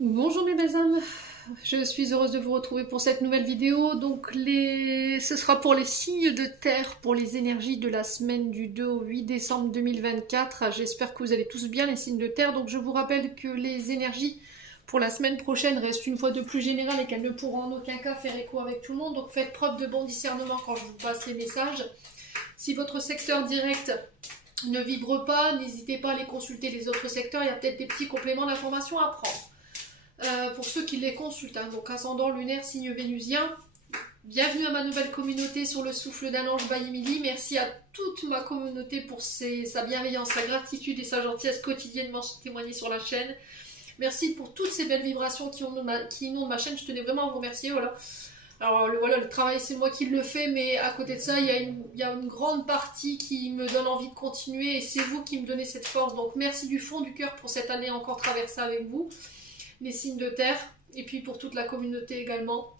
Bonjour mes belles âmes, je suis heureuse de vous retrouver pour cette nouvelle vidéo. Donc ce sera pour les signes de terre, pour les énergies de la semaine du 2 au 8 décembre 2024. J'espère que vous allez tous bien les signes de terre. Donc je vous rappelle que les énergies pour la semaine prochaine restent une fois de plus générales et qu'elles ne pourront en aucun cas faire écho avec tout le monde. Donc faites preuve de bon discernement quand je vous passe les messages. Si votre secteur direct ne vibre pas, n'hésitez pas à aller consulter les autres secteurs, il y a peut-être des petits compléments d'information à prendre. Pour ceux qui les consultent, hein, donc ascendant lunaire, signe vénusien, bienvenue à ma nouvelle communauté sur le souffle d'un ange by Emily. Merci à toute ma communauté pour sa bienveillance, sa gratitude et sa gentillesse quotidiennement témoignée sur la chaîne. Merci pour toutes ces belles vibrations qui inondent ma chaîne, je tenais vraiment à vous remercier. Voilà. Alors le travail c'est moi qui le fais, mais à côté de ça il y a une grande partie qui me donne envie de continuer et c'est vous qui me donnez cette force. Donc merci du fond du cœur pour cette année encore traversée avec vous, les signes de terre, et puis pour toute la communauté également.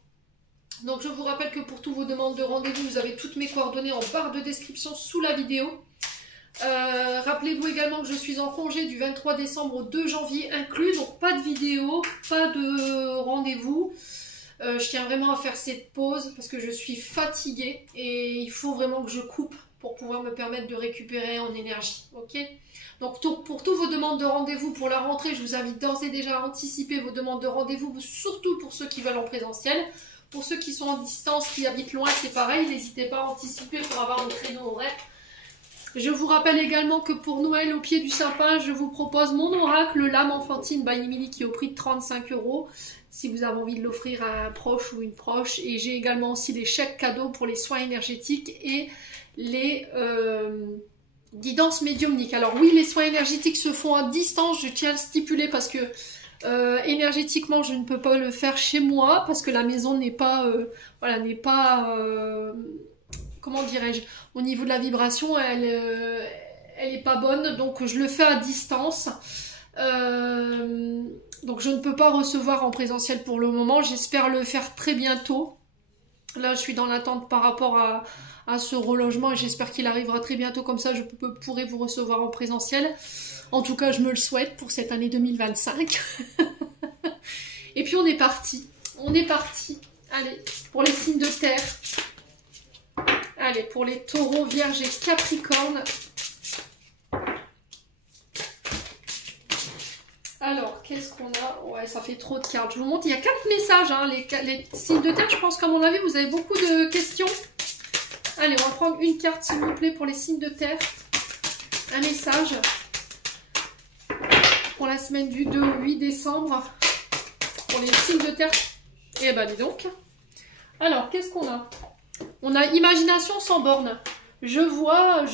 Donc je vous rappelle que pour toutes vos demandes de rendez-vous, vous avez toutes mes coordonnées en barre de description sous la vidéo. Rappelez-vous également que je suis en congé du 23 décembre au 2 janvier inclus, donc pas de vidéo, pas de rendez-vous. Je tiens vraiment à faire cette pause parce que je suis fatiguée et il faut vraiment que je coupe pour pouvoir me permettre de récupérer en énergie, ok? Donc pour toutes vos demandes de rendez-vous pour la rentrée, je vous invite d'ores et déjà à anticiper vos demandes de rendez-vous, surtout pour ceux qui veulent en présentiel. Pour ceux qui sont en distance, qui habitent loin, c'est pareil, n'hésitez pas à anticiper pour avoir vos créneaux horaires. Je vous rappelle également que pour Noël, au pied du sapin, je vous propose mon oracle, l'âme enfantine by Emily, qui est au prix de 35 €, si vous avez envie de l'offrir à un proche ou une proche. Et j'ai également aussi les chèques cadeaux pour les soins énergétiques et les guidances médiumniques. Alors oui, les soins énergétiques se font à distance, je tiens à le stipuler parce que énergétiquement, je ne peux pas le faire chez moi, parce que la maison n'est pas... voilà, n'est pas... comment dirais-je, au niveau de la vibration, elle est pas bonne, donc je le fais à distance. Donc je ne peux pas recevoir en présentiel pour le moment, j'espère le faire très bientôt. Là je suis dans l'attente par rapport à ce relogement et j'espère qu'il arrivera très bientôt, comme ça je pourrai vous recevoir en présentiel. En tout cas je me le souhaite pour cette année 2025. Et puis on est parti, allez, pour les signes de terre. Allez, pour les taureaux, vierges et capricornes. Alors, qu'est-ce qu'on a? Ouais, ça fait trop de cartes. Je vous montre, il y a 4 messages, hein, les signes de terre. Je pense qu'à mon avis, vous avez beaucoup de questions. Allez, on va prendre une carte, s'il vous plaît, pour les signes de terre. Un message pour la semaine du 2 au 8 décembre. Pour les signes de terre. Eh ben, dis donc. Alors, qu'est-ce qu'on a? On a imagination sans borne. Je vois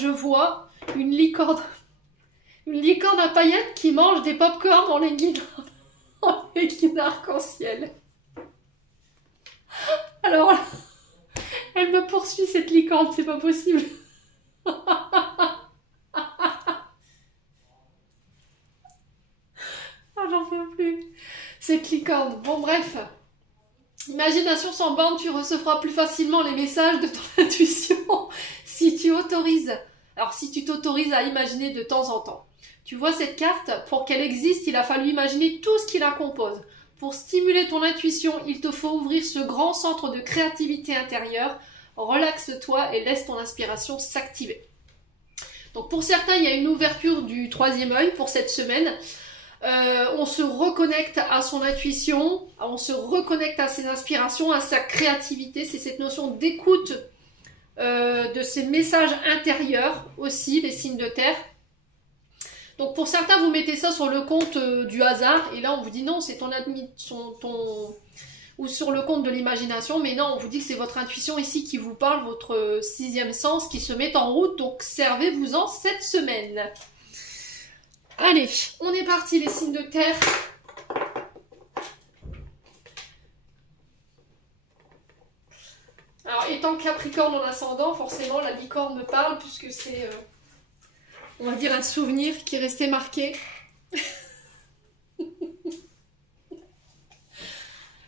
une licorne à paillettes qui mange des pop-corn en leggings arc-en-ciel. Alors, elle me poursuit cette licorne, c'est pas possible. Ah, j'en peux plus. Cette licorne. Bon, bref. Imagination sans borne, tu recevras plus facilement les messages de ton intuition si tu autorises. Alors si tu t'autorises à imaginer de temps en temps. Tu vois cette carte, pour qu'elle existe, il a fallu imaginer tout ce qui la compose. Pour stimuler ton intuition, il te faut ouvrir ce grand centre de créativité intérieure. Relaxe-toi et laisse ton inspiration s'activer. Donc pour certains, il y a une ouverture du 3e œil pour cette semaine. On se reconnecte à son intuition, on se reconnecte à ses inspirations, à sa créativité. C'est cette notion d'écoute de ces messages intérieurs aussi, les signes de terre. Donc pour certains, vous mettez ça sur le compte du hasard, et là on vous dit non, c'est ou sur le compte de l'imagination, mais non, on vous dit que c'est votre intuition ici qui vous parle, votre 6e sens qui se met en route, donc servez-vous-en cette semaine. Allez, on est parti les signes de terre. Alors, étant Capricorne en ascendant, forcément, la licorne me parle, puisque c'est, on va dire, un souvenir qui est resté marqué.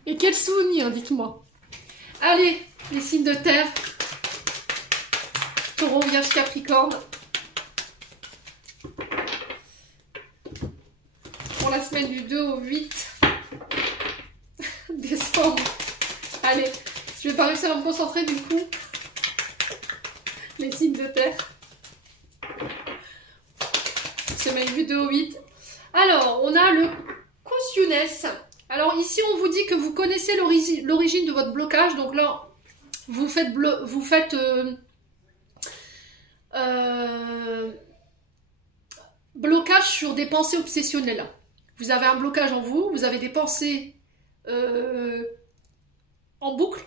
Et quel souvenir, dites-moi. Allez, les signes de terre. Taureau, Vierge, Capricorne. Pour la semaine du 2 au 8 ensemble. Allez, je vais pas réussir à me concentrer du coup. Les signes de terre. Semaine du 2 au 8. Alors, on a le Kusyuness. Alors ici, on vous dit que vous connaissez l'origine de votre blocage. Donc là, vous faites blocage sur des pensées obsessionnelles. Vous avez un blocage en vous, vous avez des pensées en boucle,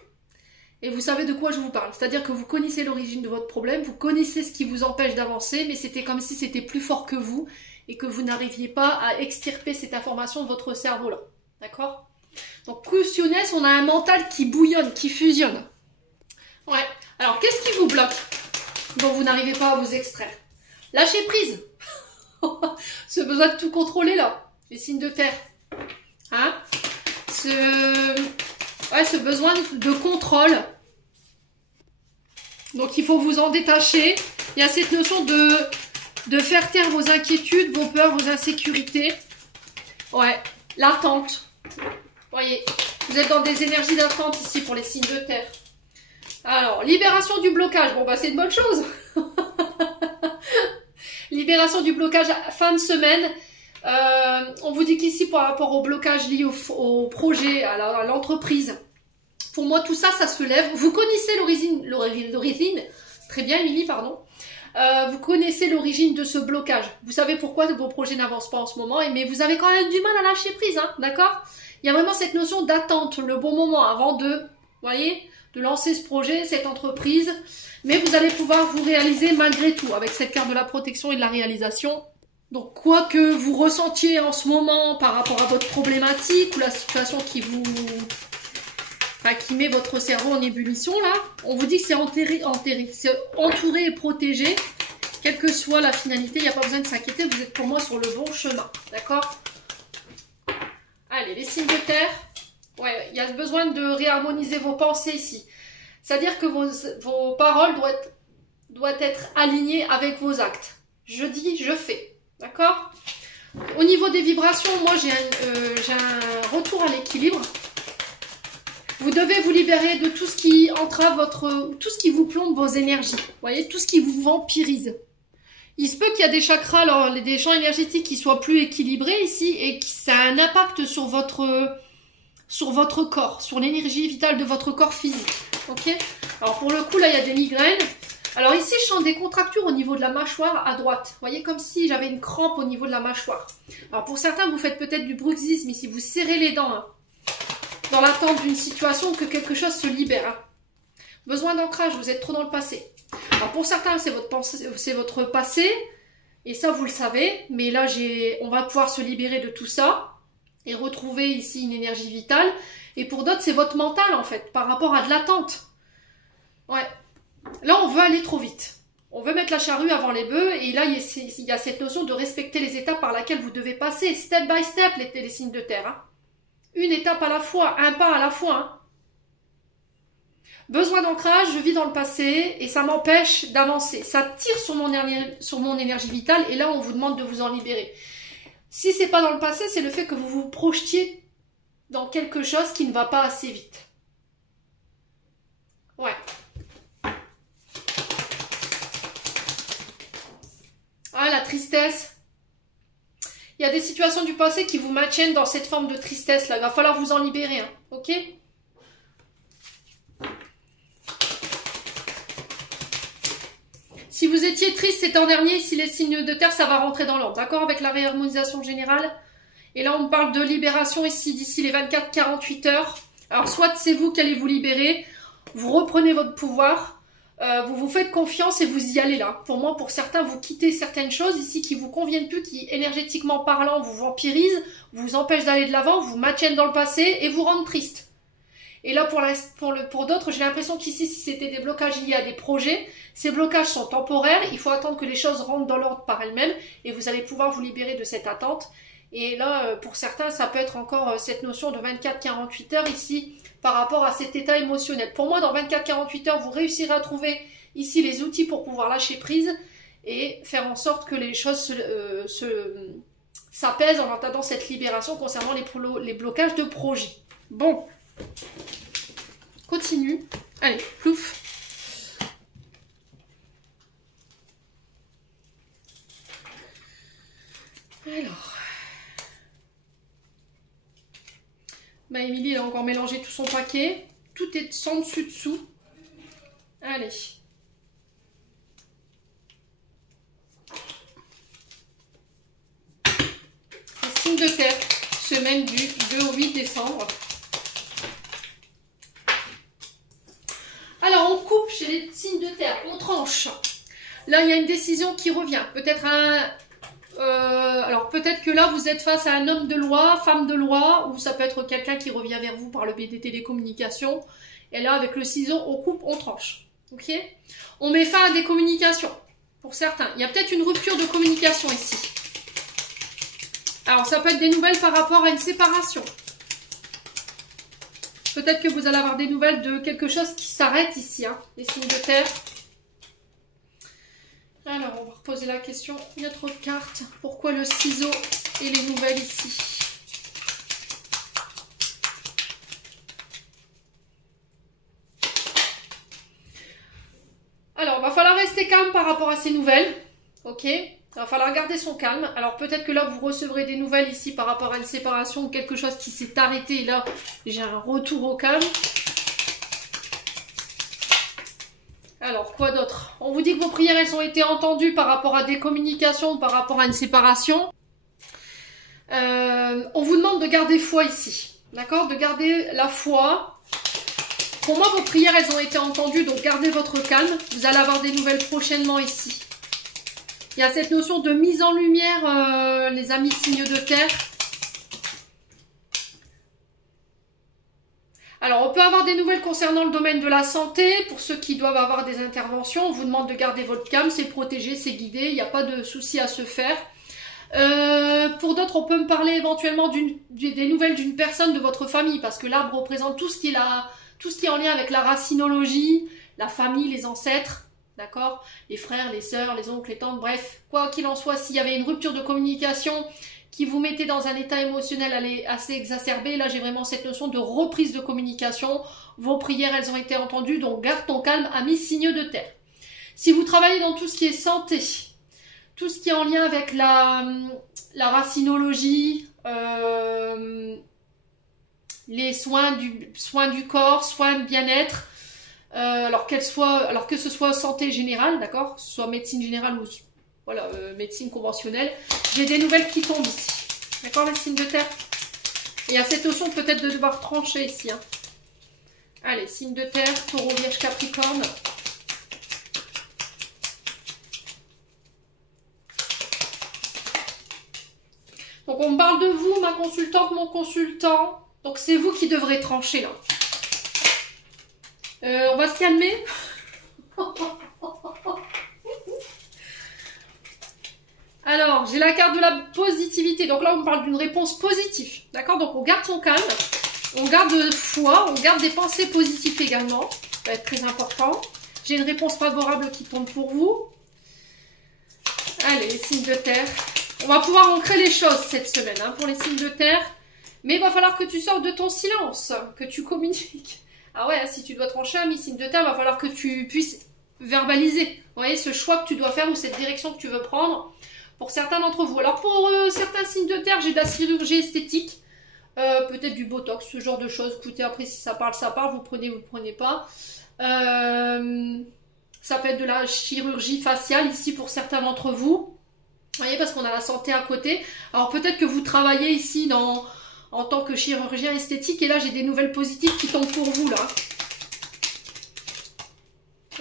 et vous savez de quoi je vous parle. C'est-à-dire que vous connaissez l'origine de votre problème, vous connaissez ce qui vous empêche d'avancer, mais c'était comme si c'était plus fort que vous, et que vous n'arriviez pas à extirper cette information de votre cerveau-là. D'accord? Donc, Kusyuness, on a un mental qui bouillonne, qui fusionne. Ouais. Alors, qu'est-ce qui vous bloque, dont vous n'arrivez pas à vous extraire? Lâchez prise. Ce besoin de tout contrôler, là. Les signes de terre. Hein? Ce besoin de contrôle. Donc, il faut vous en détacher. Il y a cette notion de faire taire vos inquiétudes, vos peurs, vos insécurités. Ouais. L'attente. Voyez. Vous êtes dans des énergies d'attente ici pour les signes de terre. Alors, libération du blocage. Bon, bah, c'est une bonne chose. Libération du blocage fin de semaine. On vous dit qu'ici, par rapport au blocage lié au projet, à l'entreprise, pour moi, tout ça, ça se lève. Vous connaissez l'origine. Très bien, Émilie, pardon. Vous connaissez l'origine de ce blocage. Vous savez pourquoi vos projets n'avancent pas en ce moment, mais vous avez quand même du mal à lâcher prise, hein, d'accord? Il y a vraiment cette notion d'attente, le bon moment avant de, voyez, de lancer ce projet, cette entreprise. Mais vous allez pouvoir vous réaliser malgré tout, avec cette carte de la protection et de la réalisation. Donc, quoi que vous ressentiez en ce moment par rapport à votre problématique ou la situation qui met votre cerveau en ébullition, là, on vous dit que c'est c'est entouré et protégé. Quelle que soit la finalité, il n'y a pas besoin de s'inquiéter, vous êtes pour moi sur le bon chemin, d'accord? Allez, les signes de terre. Ouais, il y a besoin de réharmoniser vos pensées ici. C'est-à-dire que vos paroles doivent être alignées avec vos actes. Je dis, je fais. D'accord? Au niveau des vibrations, moi j'ai un retour à l'équilibre. Vous devez vous libérer de tout ce qui entrave tout ce qui vous plombe vos énergies. Vous voyez, tout ce qui vous vampirise. Il se peut qu'il y a des chakras, alors des champs énergétiques qui soient plus équilibrés ici et que ça a un impact sur votre corps, sur l'énergie vitale de votre corps physique. Ok? Alors pour le coup, là, il y a des migraines. Alors ici, je sens des contractures au niveau de la mâchoire à droite. Vous voyez, comme si j'avais une crampe au niveau de la mâchoire. Alors pour certains, vous faites peut-être du bruxisme ici. Vous serrez les dents, hein, dans l'attente d'une situation que quelque chose se libère. Hein. Besoin d'ancrage, vous êtes trop dans le passé. Alors pour certains, c'est votre passé. Et ça, vous le savez. Mais là, on va pouvoir se libérer de tout ça. Et retrouver ici une énergie vitale. Et pour d'autres, c'est votre mental, en fait, par rapport à de l'attente. Ouais. Là, on veut aller trop vite. On veut mettre la charrue avant les bœufs. Et là, il y a cette notion de respecter les étapes par lesquelles vous devez passer. Step by step, les signes de terre. Hein. Une étape à la fois, un pas à la fois. Hein. Besoin d'ancrage, je vis dans le passé et ça m'empêche d'avancer. Ça tire sur mon énergie vitale et là, on vous demande de vous en libérer. Si c'est pas dans le passé, c'est le fait que vous vous projetiez dans quelque chose qui ne va pas assez vite. Ouais. Ah, la tristesse. Il y a des situations du passé qui vous maintiennent dans cette forme de tristesse là. Il va falloir vous en libérer, hein. Ok? Si vous étiez triste ces temps derniers, ici les signes de terre, ça va rentrer dans l'ordre, d'accord, avec la réharmonisation générale. Et là, on parle de libération ici d'ici les 24-48 heures. Alors, soit c'est vous qui allez vous libérer, vous reprenez votre pouvoir, vous vous faites confiance et vous y allez là. Pour moi, pour certains, vous quittez certaines choses ici qui vous conviennent plus, qui énergétiquement parlant vous vampirisent, vous empêchent d'aller de l'avant, vous maintiennent dans le passé et vous rendent triste. Et là, pour d'autres, j'ai l'impression qu'ici, si c'était des blocages liés à des projets, ces blocages sont temporaires. Il faut attendre que les choses rentrent dans l'ordre par elles-mêmes et vous allez pouvoir vous libérer de cette attente. Et là, pour certains, ça peut être encore cette notion de 24-48 heures ici par rapport à cet état émotionnel. Pour moi, dans 24-48 heures, vous réussirez à trouver ici les outils pour pouvoir lâcher prise et faire en sorte que les choses s'apaisent en attendant cette libération concernant les blocages de projets. Bon. Continue. Allez, plouf. Alors. Bah, Émilie, elle a encore mélangé tout son paquet. Tout est sans dessus-dessous. Allez. Les signes de terre, semaine du 2 au 8 décembre. Alors, on coupe chez les signes de terre, on tranche. Là, il y a une décision qui revient. Peut-être alors peut-être que là vous êtes face à un homme de loi, femme de loi, ou ça peut être quelqu'un qui revient vers vous par le biais des télécommunications. Et là avec le ciseau on coupe, on tranche. Ok? On met fin à des communications. Pour certains, il y a peut-être une rupture de communication ici. Alors ça peut être des nouvelles par rapport à une séparation. Peut-être que vous allez avoir des nouvelles de quelque chose qui s'arrête ici, hein, les signes de terre. Alors, on va reposer la question. Il y a trop de cartes. Pourquoi le ciseau et les nouvelles ici? Alors, il va falloir rester calme par rapport à ces nouvelles. Ok? Il va falloir garder son calme. Alors, peut-être que là, vous recevrez des nouvelles ici par rapport à une séparation ou quelque chose qui s'est arrêté. Et là, j'ai un retour au calme. Alors, quoi d'autre? On vous dit que vos prières, elles ont été entendues par rapport à des communications, par rapport à une séparation. On vous demande de garder foi ici. D'accord? De garder la foi. Pour moi, vos prières, elles ont été entendues, donc gardez votre calme. Vous allez avoir des nouvelles prochainement ici. Il y a cette notion de mise en lumière, les amis signes de terre. Alors, on peut avoir des nouvelles concernant le domaine de la santé. Pour ceux qui doivent avoir des interventions, on vous demande de garder votre calme, c'est protégé, c'est guidé, il n'y a pas de souci à se faire. Pour d'autres, on peut me parler éventuellement des nouvelles d'une personne de votre famille, parce que l'arbre représente tout ce qui est en lien avec la racinologie, la famille, les ancêtres, d'accord? Les frères, les sœurs, les oncles, les tantes, bref, quoi qu'il en soit, s'il y avait une rupture de communication qui vous mettait dans un état émotionnel assez exacerbé. Là, j'ai vraiment cette notion de reprise de communication. Vos prières, elles ont été entendues, donc garde ton calme, ami signe de terre. Si vous travaillez dans tout ce qui est santé, tout ce qui est en lien avec la racinologie, les soins du corps, soins de bien-être, alors que ce soit santé générale, d'accord, soit médecine générale ou voilà, médecine conventionnelle, j'ai des nouvelles qui tombent ici. D'accord, les signes de terre? Et il y a cette notion peut-être de devoir trancher ici. Hein. Allez, signes de terre, Taureau, Vierge, Capricorne. Donc on me parle de vous, ma consultante, mon consultant. Donc c'est vous qui devrez trancher là. On va se calmer. Alors, j'ai la carte de la positivité. Donc là, on me parle d'une réponse positive. D'accord? Donc, on garde son calme. On garde foi. On garde des pensées positives également. Ça va être très important. J'ai une réponse favorable qui tombe pour vous. Allez, les signes de terre. On va pouvoir ancrer les choses cette semaine hein, pour les signes de terre. Mais il va falloir que tu sortes de ton silence. Que tu communiques. Ah ouais, si tu dois trancher un signe de terre, il va falloir que tu puisses verbaliser. Vous voyez, ce choix que tu dois faire ou cette direction que tu veux prendre. Pour certains d'entre vous. Alors pour certains signes de terre, j'ai de la chirurgie esthétique, peut-être du botox, ce genre de choses. Écoutez, après si ça parle, vous prenez pas. Ça peut être de la chirurgie faciale ici pour certains d'entre vous. Vous voyez, parce qu'on a la santé à côté. Alors peut-être que vous travaillez ici en tant que chirurgien esthétique et là j'ai des nouvelles positives qui tombent pour vous là.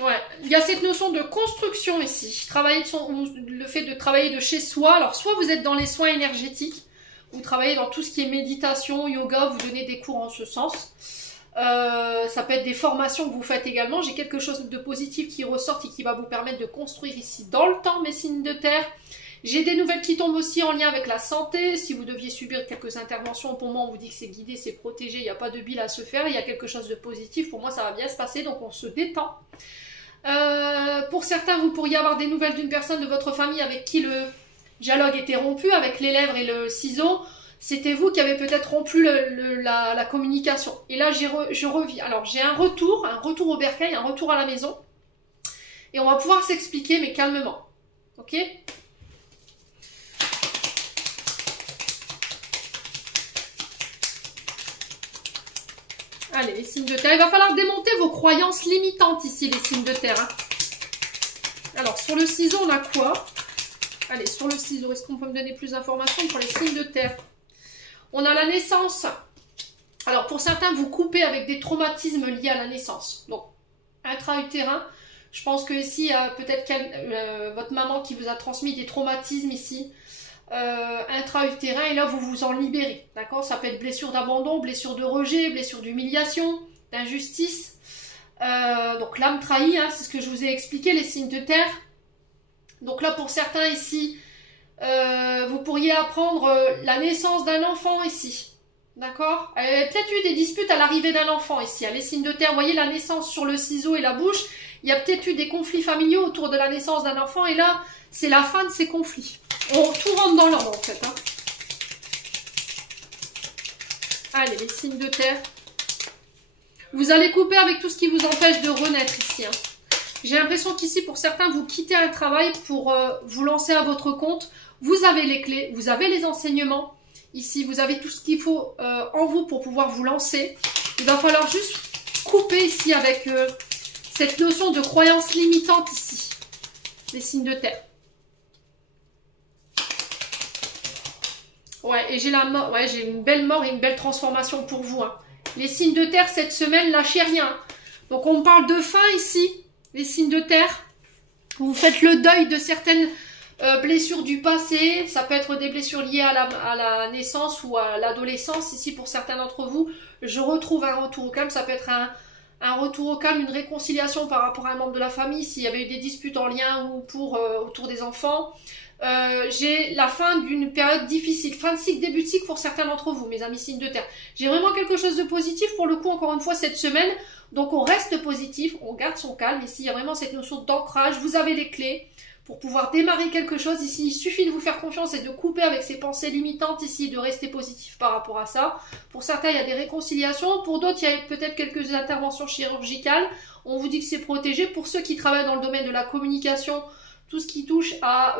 Ouais, il y a cette notion de construction ici, le fait de travailler de chez soi. Alors soit vous êtes dans les soins énergétiques, vous travaillez dans tout ce qui est méditation, yoga, vous donnez des cours en ce sens. Ça peut être des formations que vous faites également. J'ai quelque chose de positif qui ressort et qui va vous permettre de construire ici dans le temps mes signes de terre. J'ai des nouvelles qui tombent aussi en lien avec la santé. Si vous deviez subir quelques interventions, pour moi on vous dit que c'est guidé, c'est protégé, il n'y a pas de bile à se faire, il y a quelque chose de positif, pour moi ça va bien se passer, donc on se détend. Pour certains, vous pourriez avoir des nouvelles d'une personne de votre famille avec qui le dialogue était rompu, avec les lèvres et le ciseau. c'était vous qui avez peut-être rompu la communication. Et là, je reviens. Alors, j'ai un retour au bercail, un retour à la maison. Et on va pouvoir s'expliquer, mais calmement. Ok? Allez, les signes de terre. Il va falloir démonter vos croyances limitantes ici, les signes de terre. Hein. Alors, sur le ciseau, on a quoi? Allez, sur le ciseau, est-ce qu'on peut me donner plus d'informations pour les signes de terre? On a la naissance. Alors, pour certains, vous coupez avec des traumatismes liés à la naissance. Donc, intra-utérin. Je pense que ici, il y a peut-être votre maman qui vous a transmis des traumatismes ici. Intra-utérin, et là, vous vous en libérez. D'accord? Ça peut être blessure d'abandon, blessure de rejet, blessure d'humiliation, d'injustice. Donc, l'âme trahie, hein, c'est ce que je vous ai expliqué, les signes de terre. Donc là, pour certains ici, vous pourriez apprendre la naissance d'un enfant ici. D'accord? Il y a peut-être eu des disputes à l'arrivée d'un enfant ici. Hein, les signes de terre, vous voyez la naissance sur le ciseau et la bouche. Il y a peut-être eu des conflits familiaux autour de la naissance d'un enfant. Et là, c'est la fin de ces conflits. Tout rentre dans l'ordre en fait. Hein. Allez, les signes de terre. Vous allez couper avec tout ce qui vous empêche de renaître ici. Hein. J'ai l'impression qu'ici, pour certains, vous quittez un travail pour vous lancer à votre compte. Vous avez les clés, vous avez les enseignements. Ici, vous avez tout ce qu'il faut en vous pour pouvoir vous lancer. Il va falloir juste couper ici avec cette notion de croyance limitante ici. Les signes de terre. Ouais, et j'ai la mort. Ouais, j'ai une belle mort et une belle transformation pour vous. Hein. Les signes de terre, cette semaine, lâchez rien. Donc, on parle de fin ici. Les signes de terre, vous faites le deuil de certaines blessures du passé. Ça peut être des blessures liées à la naissance ou à l'adolescence. Ici, pour certains d'entre vous, je retrouve un retour au calme. Ça peut être un retour au calme, une réconciliation par rapport à un membre de la famille. S'il y avait eu des disputes en lien ou autour des enfants. J'ai la fin d'une période difficile. Fin de cycle, début de cycle pour certains d'entre vous, mes amis signes de terre. J'ai vraiment quelque chose de positif pour le coup, encore une fois, cette semaine. Donc on reste positif, on garde son calme. Ici, il y a vraiment cette notion d'ancrage. Vous avez les clés pour pouvoir démarrer quelque chose. Ici, il suffit de vous faire confiance et de couper avec ces pensées limitantes ici, de rester positif par rapport à ça. Pour certains, il y a des réconciliations. Pour d'autres, il y a peut-être quelques interventions chirurgicales. On vous dit que c'est protégé. Pour ceux qui travaillent dans le domaine de la communication, tout ce qui touche à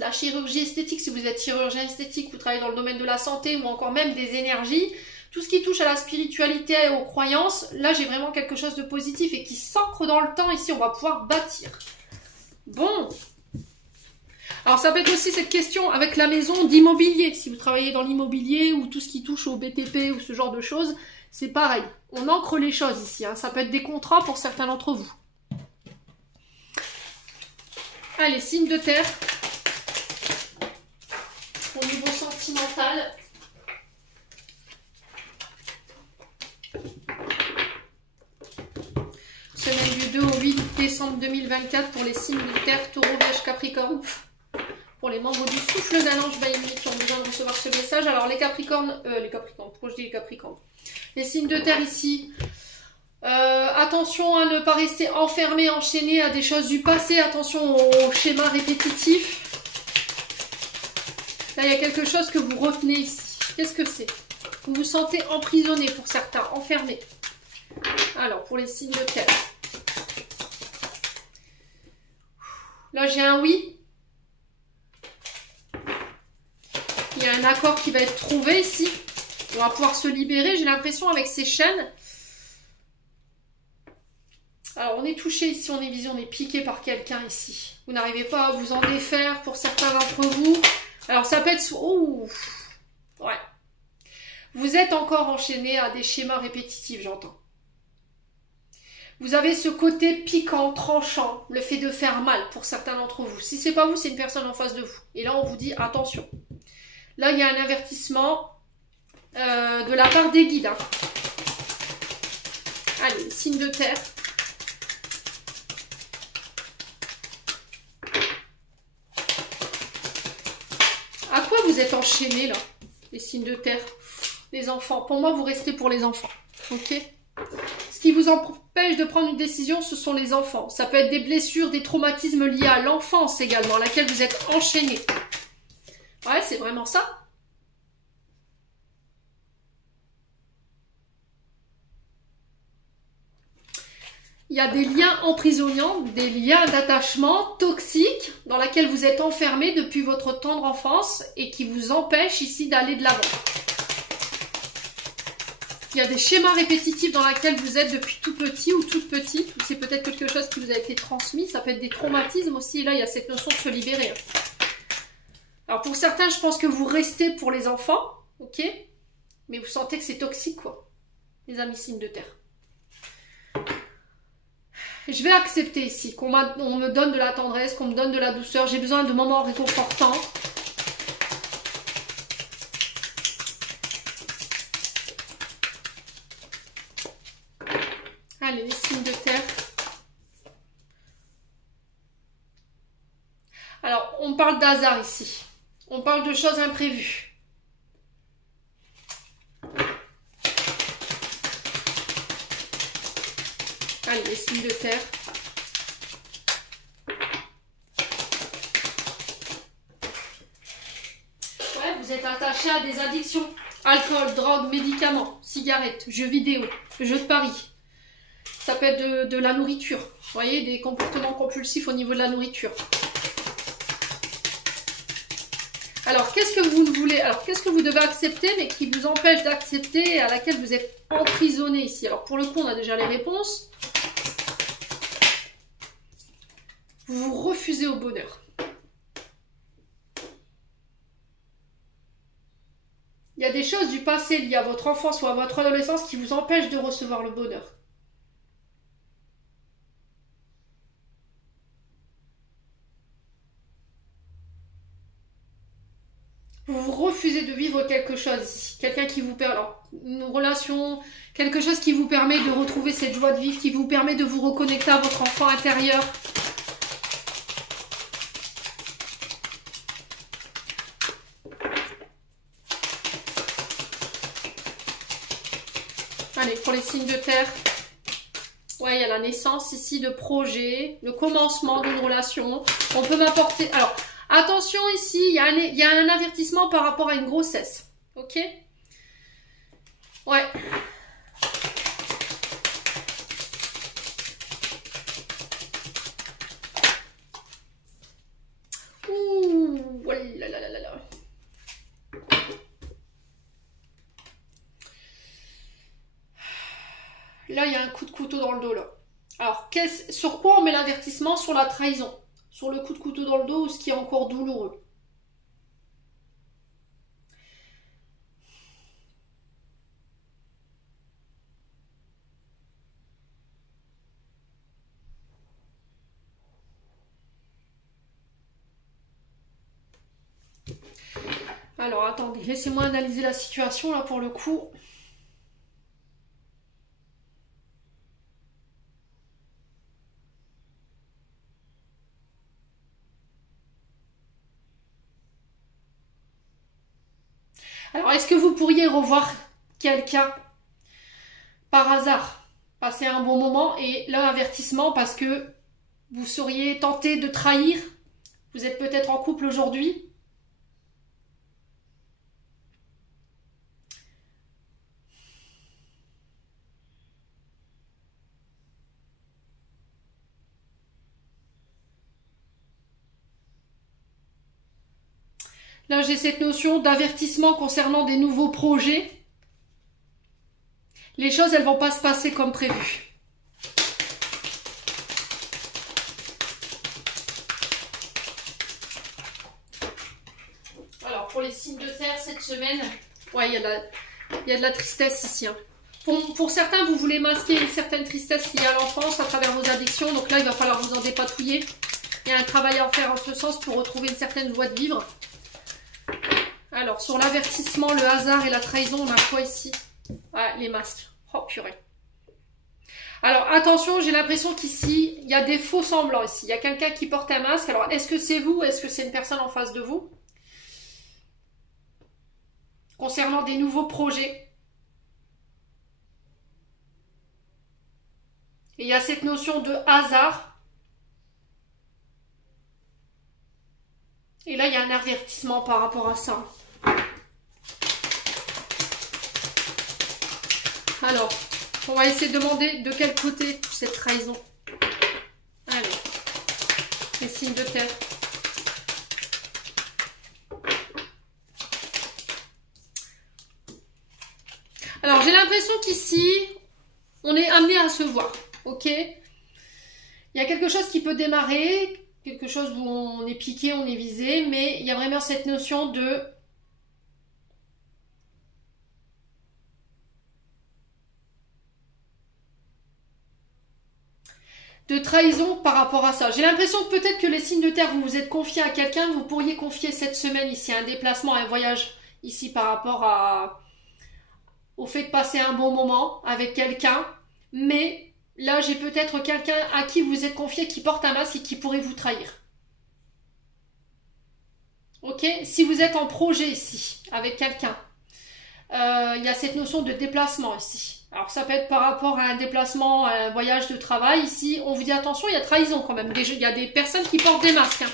la chirurgie esthétique, si vous êtes chirurgien esthétique, vous travaillez dans le domaine de la santé ou encore même des énergies, tout ce qui touche à la spiritualité et aux croyances, là j'ai vraiment quelque chose de positif et qui s'ancre dans le temps. Ici, on va pouvoir bâtir. Bon. Alors ça peut être aussi cette question avec la maison d'immobilier. Si vous travaillez dans l'immobilier ou tout ce qui touche au BTP ou ce genre de choses, c'est pareil. On ancre les choses ici. Hein. Ça peut être des contrats pour certains d'entre vous. Allez, signe de terre. Au niveau sentimental. Semaine du 2 au 8 décembre 2024 pour les signes de terre, Taureau, Vierge, Capricorne. Pour les membres du souffle d'un ange Baïmi qui ont besoin de recevoir ce message. Alors les Capricornes, pourquoi je dis les Capricornes? Les signes de terre ici. Attention à ne pas rester enfermé, enchaîné à des choses du passé. Attention aux schémas répétitifs. Là, il y a quelque chose que vous retenez ici. Qu'est-ce que c'est? Vous vous sentez emprisonné pour certains, enfermé. Alors, pour les signes de terre. Là, j'ai un oui. Il y a un accord qui va être trouvé ici. On va pouvoir se libérer, j'ai l'impression, avec ces chaînes. Alors, on est touché ici, on est visé, on est piqué par quelqu'un ici. Vous n'arrivez pas à vous en défaire pour certains d'entre vous. Alors, ça peut être... Ouh, ouais. Vous êtes encore enchaîné à des schémas répétitifs, j'entends. Vous avez ce côté piquant, tranchant, le fait de faire mal pour certains d'entre vous. Si c'est pas vous, c'est une personne en face de vous. Et là, on vous dit attention. Là, il y a un avertissement de la part des guides. Hein. Allez, signe de terre. À quoi vous êtes enchaînés là, les signes de terre? Les enfants. Pour moi, vous restez pour les enfants. Ok? Ce qui vous empêche de prendre une décision, ce sont les enfants. Ça peut être des blessures, des traumatismes liés à l'enfance également, à laquelle vous êtes enchaîné. Ouais, c'est vraiment ça. il y a des liens emprisonnants, des liens d'attachement toxiques dans lesquels vous êtes enfermé depuis votre tendre enfance et qui vous empêchent ici d'aller de l'avant. Il y a des schémas répétitifs dans lesquels vous êtes depuis tout petit ou toute petite, ou c'est peut-être quelque chose qui vous a été transmis, ça peut être des traumatismes aussi, et là il y a cette notion de se libérer. Alors pour certains, je pense que vous restez pour les enfants, ok, mais vous sentez que c'est toxique, quoi, les amis signes de terre. Je vais accepter ici qu'on me donne de la tendresse, qu'on me donne de la douceur. J'ai besoin de moments réconfortants. Allez, les signes de terre. Alors, on parle d'hasard ici. On parle de choses imprévues. Allez, les signes de terre. Ouais, vous êtes attaché à des addictions. Alcool, drogue, médicaments, cigarettes, jeux vidéo, jeux de paris. Ça peut être de la nourriture. Vous voyez, des comportements compulsifs au niveau de la nourriture. Alors, qu'est-ce que vous voulez? Alors, qu'est-ce que vous devez accepter, mais qui vous empêche d'accepter et à laquelle vous êtes emprisonné ici? Alors, pour le coup, on a déjà les réponses. Vous vous refusez au bonheur. Il y a des choses du passé liées à votre enfance ou à votre adolescence qui vous empêchent de recevoir le bonheur. Vous vous refusez de vivre quelque chose ici. Quelqu'un qui vous permet, alors, une relation, quelque chose qui vous permet de retrouver cette joie de vivre, qui vous permet de vous reconnecter à votre enfant intérieur. Allez, pour les signes de terre. Ouais, il y a la naissance ici de projets, le commencement d'une relation. On peut m'apporter... Alors, attention ici, il y a un avertissement par rapport à une grossesse. Ok? Ouais. Ouh, oh là là là là là. Là, il y a un coup de couteau dans le dos, là. Alors, sur quoi on met l'avertissement? Sur la trahison. Sur le coup de couteau dans le dos ou ce qui est encore douloureux. Alors, attendez, laissez-moi analyser la situation, là, pour le coup. Alors, est-ce que vous pourriez revoir quelqu'un par hasard, passer un bon moment et là, avertissement parce que vous seriez tenté de trahir? Vous êtes peut-être en couple aujourd'hui. Là, j'ai cette notion d'avertissement concernant des nouveaux projets. Les choses, elles vont pas se passer comme prévu. Alors, pour les signes de terre, cette semaine, ouais, il y a de la tristesse ici. Hein. Pour certains, vous voulez masquer une certaine tristesse liée à l'enfance à travers vos addictions. Donc là, il va falloir vous en dépatouiller. Il y a un travail à faire en ce sens pour retrouver une certaine joie de vivre. Alors, sur l'avertissement, le hasard et la trahison, on a quoi ici? Ah, les masques. Oh, purée. Alors, attention, j'ai l'impression qu'ici, il y a des faux semblants ici. Il y a quelqu'un qui porte un masque. Alors, est-ce que c'est vous? Est-ce que c'est une personne en face de vous? Concernant des nouveaux projets. Et il y a cette notion de hasard. Et là, il y a un avertissement par rapport à ça. Alors, On va essayer de demander de quel côté cette trahison. Allez, les signes de terre. Alors, j'ai l'impression qu'ici, on est amené à se voir, ok? Il y a quelque chose qui peut démarrer, quelque chose où on est piqué, on est visé, mais il y a vraiment cette notion de trahison par rapport à ça. J'ai l'impression que peut-être que les signes de terre, vous vous êtes confié à quelqu'un, vous pourriez confier cette semaine ici un déplacement, un voyage ici par rapport au fait de passer un bon moment avec quelqu'un, mais là j'ai peut-être quelqu'un à qui vous êtes confié qui porte un masque et qui pourrait vous trahir. Ok? Si vous êtes en projet ici avec quelqu'un, il y a cette notion de déplacement ici. Alors ça peut être par rapport à un déplacement, à un voyage de travail. Ici, on vous dit attention, il y a trahison quand même. Il y a des personnes qui portent des masques. Hein.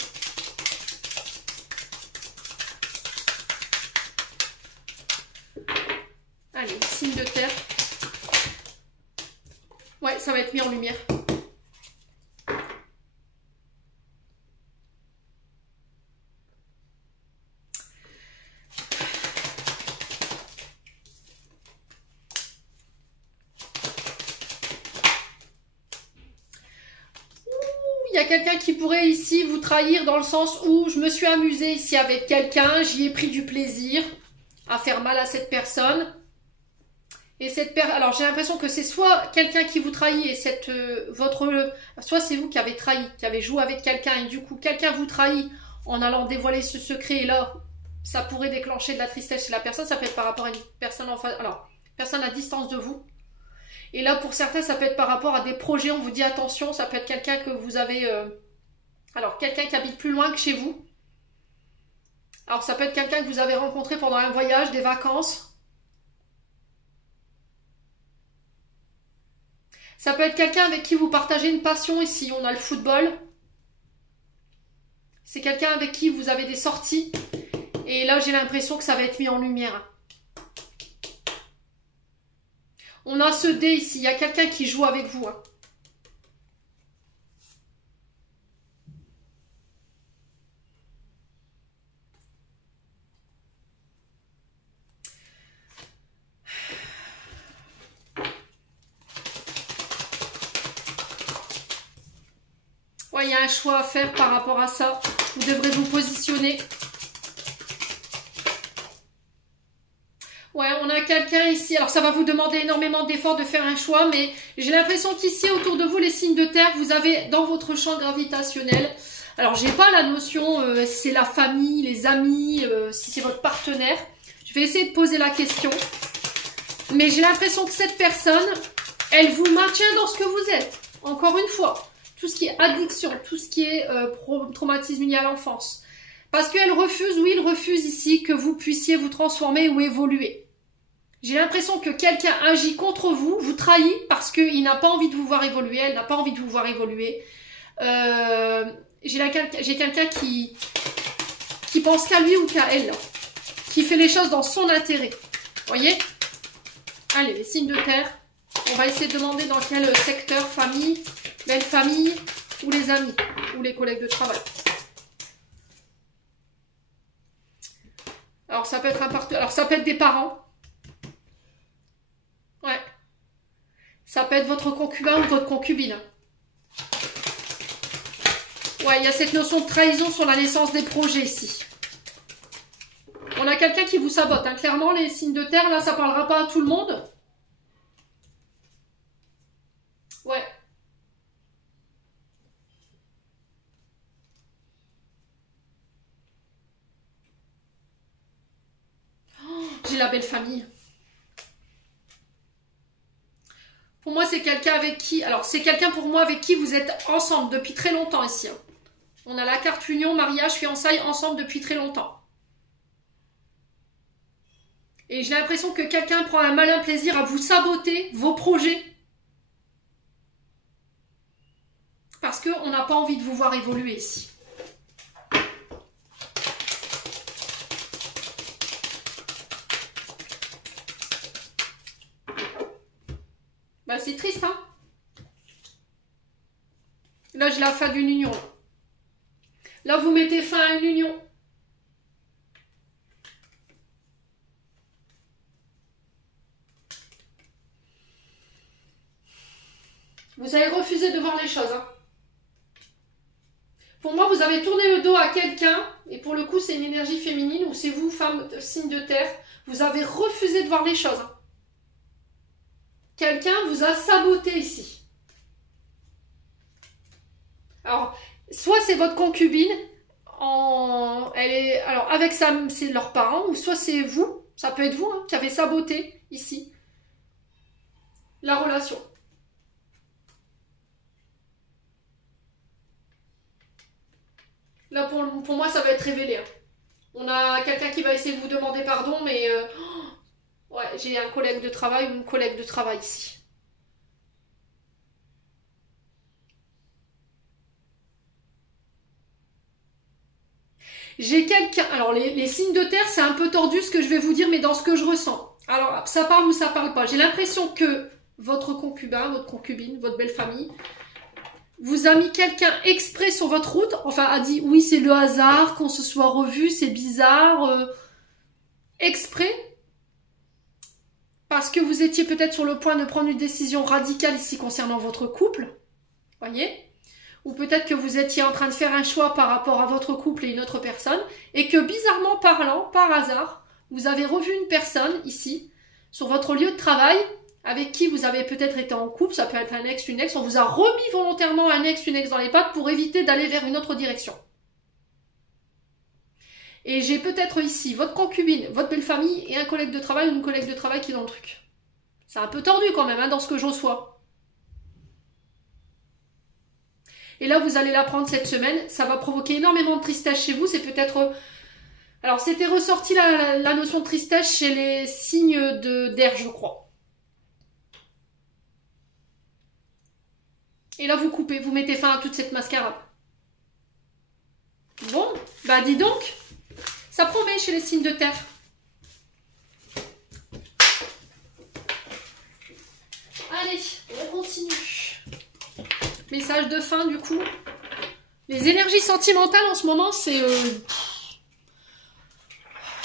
Allez, signe de terre. Ouais, ça va être mis en lumière. Il y a quelqu'un qui pourrait ici vous trahir dans le sens où je me suis amusée ici avec quelqu'un, j'y ai pris du plaisir à faire mal à cette personne. Et alors j'ai l'impression que c'est soit quelqu'un qui vous trahit et soit c'est vous qui avez trahi, qui avez joué avec quelqu'un et du coup quelqu'un vous trahit en allant dévoiler ce secret et là ça pourrait déclencher de la tristesse chez la personne, ça peut être par rapport à une personne personne à distance de vous. Et là, pour certains, ça peut être par rapport à des projets. On vous dit attention, ça peut être quelqu'un que vous avez... Alors, quelqu'un qui habite plus loin que chez vous. Alors, ça peut être quelqu'un que vous avez rencontré pendant un voyage, des vacances. Ça peut être quelqu'un avec qui vous partagez une passion. Ici, on a le football. C'est quelqu'un avec qui vous avez des sorties. Et là, j'ai l'impression que ça va être mis en lumière. On a ce dé ici, il y a quelqu'un qui joue avec vous. Hein. Ouais, il y a un choix à faire par rapport à ça. Vous devrez vous positionner. Ouais, on a quelqu'un ici, alors ça va vous demander énormément d'efforts de faire un choix, mais j'ai l'impression qu'ici, autour de vous, les signes de terre, vous avez dans votre champ gravitationnel, alors j'ai pas la notion, c'est la famille, les amis, si c'est votre partenaire, je vais essayer de poser la question, mais j'ai l'impression que cette personne, elle vous maintient dans ce que vous êtes, encore une fois, tout ce qui est addiction, tout ce qui est traumatisme lié à l'enfance, parce qu'elle refuse, oui, il refuse ici que vous puissiez vous transformer ou évoluer. J'ai l'impression que quelqu'un agit contre vous, vous trahit parce qu'il n'a pas envie de vous voir évoluer, elle n'a pas envie de vous voir évoluer. J'ai quelqu'un qui pense qu'à lui ou qu'à elle, qui fait les choses dans son intérêt. Vous voyez? Allez, les signes de terre. On va essayer de demander dans quel secteur, famille, belle famille, ou les amis, ou les collègues de travail. Alors ça peut être des parents. Ouais. Ça peut être votre concubin ou votre concubine. Ouais, il y a cette notion de trahison sur la naissance des projets ici. On a quelqu'un qui vous sabote. Hein. Clairement, les signes de terre, là, ça parlera pas à tout le monde. Ouais. Oh, j'ai la belle famille. Pour moi, c'est quelqu'un avec qui... Alors, c'est quelqu'un pour moi avec qui vous êtes ensemble depuis très longtemps ici. Hein. On a la carte union, mariage, fiançailles, ensemble depuis très longtemps. Et j'ai l'impression que quelqu'un prend un malin plaisir à vous saboter vos projets. Parce qu'on n'a pas envie de vous voir évoluer ici. Bah, c'est triste, hein. Là, j'ai la fin d'une union. Là, vous mettez fin à une union. Vous avez refusé de voir les choses, hein. Pour moi, vous avez tourné le dos à quelqu'un, et pour le coup, c'est une énergie féminine, ou c'est vous, femme, signe de terre, vous avez refusé de voir les choses, hein. Quelqu'un vous a saboté ici. Alors, soit c'est votre concubine, alors avec ça, c'est leurs parents, ou soit c'est vous, ça peut être vous, hein, qui avez saboté ici la relation. Là, pour moi, ça va être révélé, hein. On a quelqu'un qui va essayer de vous demander pardon, mais ouais, j'ai un collègue de travail ou une collègue de travail ici. J'ai quelqu'un... Alors, les signes de terre, c'est un peu tordu ce que je vais vous dire, mais dans ce que je ressens. Alors, ça parle ou ça parle pas. J'ai l'impression que votre concubin, votre concubine, votre belle famille, vous a mis quelqu'un exprès sur votre route. Enfin, a dit, oui, c'est le hasard, qu'on se soit revu, c'est bizarre. Exprès. Parce que vous étiez peut-être sur le point de prendre une décision radicale ici concernant votre couple. Voyez ? Ou peut-être que vous étiez en train de faire un choix par rapport à votre couple et une autre personne, et que bizarrement parlant, par hasard, vous avez revu une personne ici, sur votre lieu de travail, avec qui vous avez peut-être été en couple, ça peut être un ex, une ex, on vous a remis volontairement un ex, une ex dans les pattes pour éviter d'aller vers une autre direction. Et j'ai peut-être ici votre concubine, votre belle famille et un collègue de travail ou une collègue de travail qui est dans le truc. C'est un peu tordu quand même, hein, dans ce que je reçois. Et là, vous allez l'apprendre cette semaine. Ça va provoquer énormément de tristesse chez vous. C'est peut-être... Alors, c'était ressorti la notion de tristesse chez les signes d'air, je crois. Et là, vous coupez. Vous mettez fin à toute cette mascarade. Bon, bah dis donc. Ça promet chez les signes de terre. Allez, on continue. Message de fin du coup. Les énergies sentimentales en ce moment, c'est...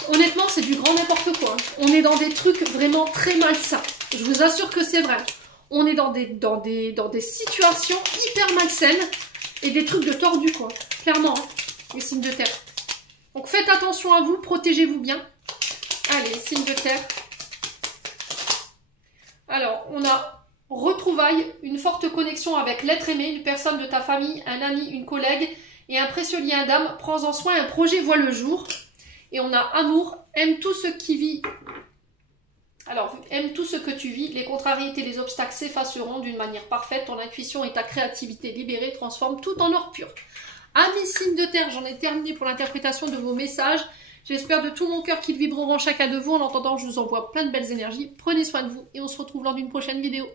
Honnêtement, c'est du grand n'importe quoi. On est dans des trucs vraiment très malsains. Je vous assure que c'est vrai. On est dans des situations hyper malsaines et des trucs de tordus, quoi. Clairement, hein, les signes de terre. Donc faites attention à vous, protégez-vous bien. Allez, signes de terre. Alors, on a... retrouvailles, une forte connexion avec l'être aimé, une personne de ta famille, un ami, une collègue et un précieux lien d'âme. Prends-en soin, un projet voit le jour. Et on a amour, aime tout ce qui vit. Alors, aime tout ce que tu vis. Les contrariétés, les obstacles s'effaceront d'une manière parfaite. Ton intuition et ta créativité libérée transforment tout en or pur. Amis signes de terre, j'en ai terminé pour l'interprétation de vos messages. J'espère de tout mon cœur qu'ils vibreront chacun de vous. En attendant, je vous envoie plein de belles énergies. Prenez soin de vous et on se retrouve lors d'une prochaine vidéo.